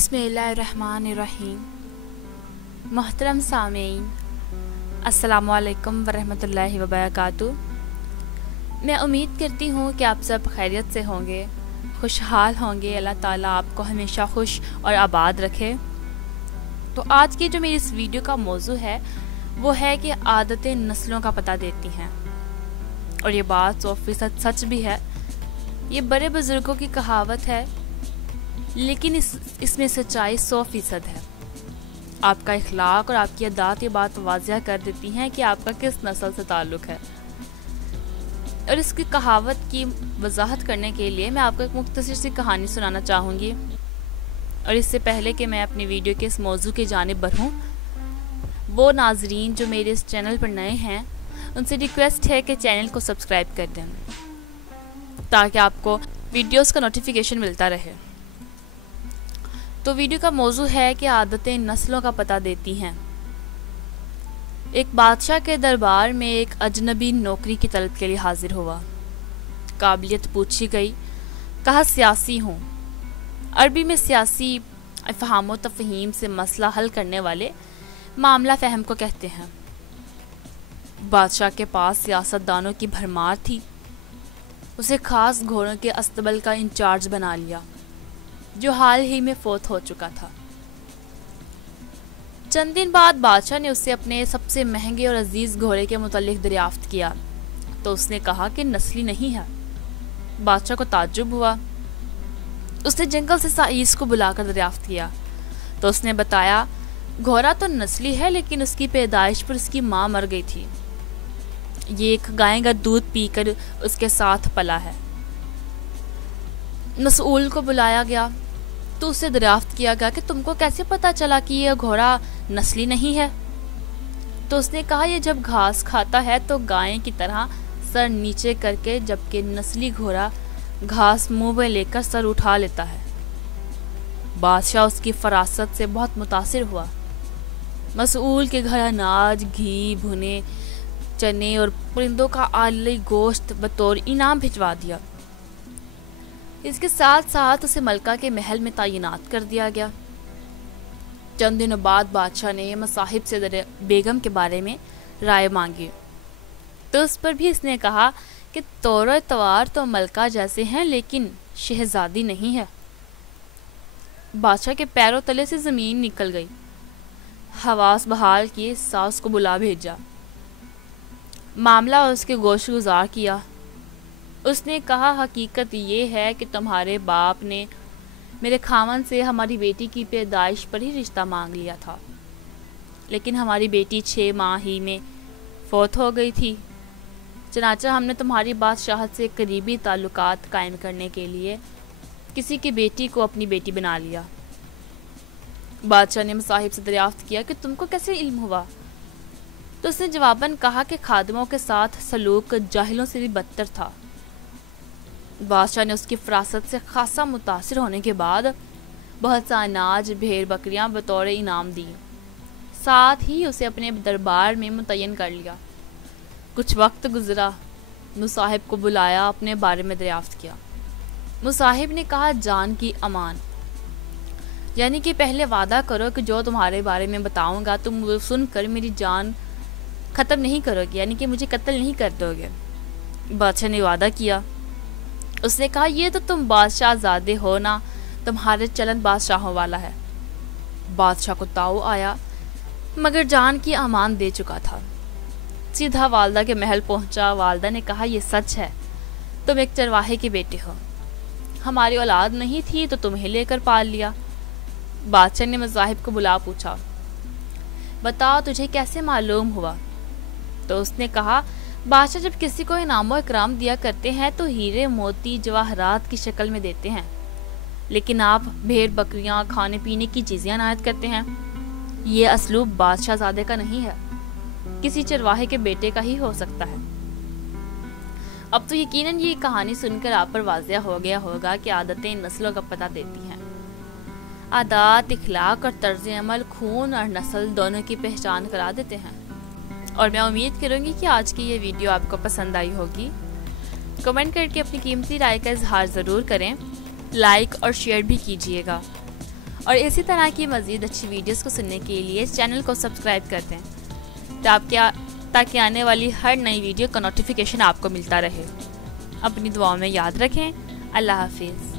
بسم اللہ الرحمن الرحیم۔ محترم سامعین، السلام علیکم ورحمۃ اللہ وبرکاتہ۔ میں امید کرتی ہوں کہ آپ سب خیریت سے ہوں گے، خوشحال ہوں گے۔ اللہ تعالیٰ آپ کو ہمیشہ خوش اور آباد رکھے۔ تو آج کی جو میری اس ویڈیو کا موضوع ہے وہ ہے کہ عادتیں نسلوں کا پتہ دیتی ہیں، اور یہ بات 100% سچ بھی ہے۔ یہ بڑے بزرگوں کی کہاوت ہے، لیکن اس میں سچائی 100% ہے۔ آپ کا اخلاق اور آپ کی عادات یہ بات واضح کر دیتی ہیں کہ آپ کا کس نسل سے تعلق ہے۔ اور اس کی کہاوت کی وضاحت کرنے کے لیے میں آپ کو ایک مختصر سی کہانی سنانا چاہوں گی۔ اور اس سے پہلے کہ میں اپنی ویڈیو کے اس موضوع کی جانب بڑھوں، وہ ناظرین جو میرے اس چینل پر نئے ہیں ان سے ریکویسٹ ہے کہ چینل کو سبسکرائب کر دیں تاکہ آپ کو ویڈیوز کا نوٹیفیکیشن ملتا رہے۔ تو ویڈیو کا موضوع ہے کہ عادتیں نسلوں کا پتہ دیتی ہیں۔ ایک بادشاہ کے دربار میں ایک اجنبی نوکری کی طلب کے لیے حاضر ہوا۔ قابلیت پوچھی گئی، کہا سیاسی ہوں۔ عربی میں سیاسی افہام و تفہیم سے مسئلہ حل کرنے والے معاملہ فہم کو کہتے ہیں۔ بادشاہ کے پاس سیاست دانوں کی بھرمار تھی۔ اسے خاص گھوڑوں کے استبل کا انچارج بنا لیا، جو حال ہی میں فوت ہو چکا تھا۔ چند دن بعد بادشاہ نے اسے اپنے سب سے مہنگے اور عزیز گھوڑے کے متعلق دریافت کیا تو اس نے کہا کہ نسلی نہیں ہے۔ بادشاہ کو تعجب ہوا۔ اس نے جنگل سے سائس کو بلا کر دریافت کیا تو اس نے بتایا گھوڑا تو نسلی ہے، لیکن اس کی پیدائش پر اس کی ماں مر گئی تھی۔ یہ ایک گائے کا دودھ پی کر اس کے ساتھ پلا ہے۔ مسئول کو بلایا گیا تو اسے دریافت کیا گیا کہ تم کو کیسے پتا چلا کہ یہ گھوڑا نسلی نہیں ہے؟ تو اس نے کہا یہ جب گھاس کھاتا ہے تو گائے کی طرح سر نیچے کر کے، جبکہ نسلی گھوڑا گھاس منہ میں لے کر سر اٹھا لیتا ہے۔ بادشاہ اس کی فراست سے بہت متاثر ہوا۔ مسئول کے گھر اناج، گھی، بھنے چنے اور پرندوں کا عالی گوشت بطور انعام بھجوا دیا۔ اس کے ساتھ ساتھ اسے ملکہ کے محل میں تعینات کر دیا گیا۔ چند دنوں بعد بادشاہ نے مصاحب سے بیگم کے بارے میں رائے مانگی تو اس پر بھی اس نے کہا کہ طور و اتوار تو ملکہ جیسے ہیں، لیکن شہزادی نہیں ہے۔ بادشاہ کے پیروں تلے سے زمین نکل گئی۔ حواس بحال کیے، ساس کو بلا بھیجا، معاملہ اس کے گوش گزار کیا۔ اس نے کہا حقیقت یہ ہے کہ تمہارے باپ نے میرے خاوند سے ہماری بیٹی کی پیدائش پر ہی رشتہ مانگ لیا تھا، لیکن ہماری بیٹی 6 ماہ ہی میں فوت ہو گئی تھی۔ چنانچہ ہم نے تمہاری بادشاہت سے قریبی تعلقات قائم کرنے کے لیے کسی کی بیٹی کو اپنی بیٹی بنا لیا۔ بادشاہ نے مصاحب سے دریافت کیا کہ تم کو کیسے علم ہوا؟ تو اس نے جواباً کہا کہ خادموں کے ساتھ سلوک جاہلوں سے بھی بدتر تھا۔ بادشاہ نے اس کی فراست سے خاصا متاثر ہونے کے بعد بہت سا اناج، بھیڑ بکریاں بطور انعام دی، ساتھ ہی اسے اپنے دربار میں متعین کر لیا۔ کچھ وقت گزرا، مصاحب کو بلایا، اپنے بارے میں دریافت کیا۔ مصاحب نے کہا جان کی امان، یعنی کہ پہلے وعدہ کرو کہ جو تمہارے بارے میں بتاؤں گا تم وہ سن کر میری جان ختم نہیں کرو گے، یعنی کہ مجھے قتل نہیں کر دو گے۔ بادشاہ نے وعدہ کیا۔ اس نے کہا یہ تو تم بادشاہ زادے ہو نا، تمہارے چلن بادشاہوں والا ہے۔ بادشاہ کو تاؤ آیا، مگر جان کی امان دے چکا تھا۔ سیدھا والدہ کے محل پہنچا۔ والدہ نے کہا یہ سچ ہے، تم ایک چرواہے کے بیٹے ہو، ہماری اولاد نہیں تھی تو تمہیں لے کر پال لیا۔ بادشاہ نے مصاحب کو بلا پوچھا بتاؤ تجھے کیسے معلوم ہوا؟ تو اس نے کہا بادشاہ جب کسی کو انعام و اکرام دیا کرتے ہیں تو ہیرے موتی جواہرات کی شکل میں دیتے ہیں، لیکن آپ بھیڑ بکریاں، کھانے پینے کی چیزیں عنایت کرتے ہیں۔ یہ اسلوب بادشاہ زادے کا نہیں ہے، کسی چرواہے کے بیٹے کا ہی ہو سکتا ہے۔ اب تو یقیناً یہ کہانی سن کر آپ پر واضح ہو گیا ہوگا کہ عادتیں نسلوں کا پتہ دیتی ہیں۔ عادات، اخلاق اور طرز عمل خون اور نسل دونوں کی پہچان کرا دیتے ہیں۔ اور میں امید کروں گی کہ آج کی یہ ویڈیو آپ کو پسند آئی ہوگی۔ کمنٹ کر کے اپنی قیمتی رائے کا اظہار ضرور کریں، لائک اور شیئر بھی کیجیے گا، اور اسی طرح کی مزید اچھی ویڈیوز کو سننے کے لیے چینل کو سبسکرائب کر دیں تاکہ آنے والی ہر نئی ویڈیو کا نوٹیفیکیشن آپ کو ملتا رہے۔ اپنی دعاؤں میں یاد رکھیں۔ اللہ حافظ۔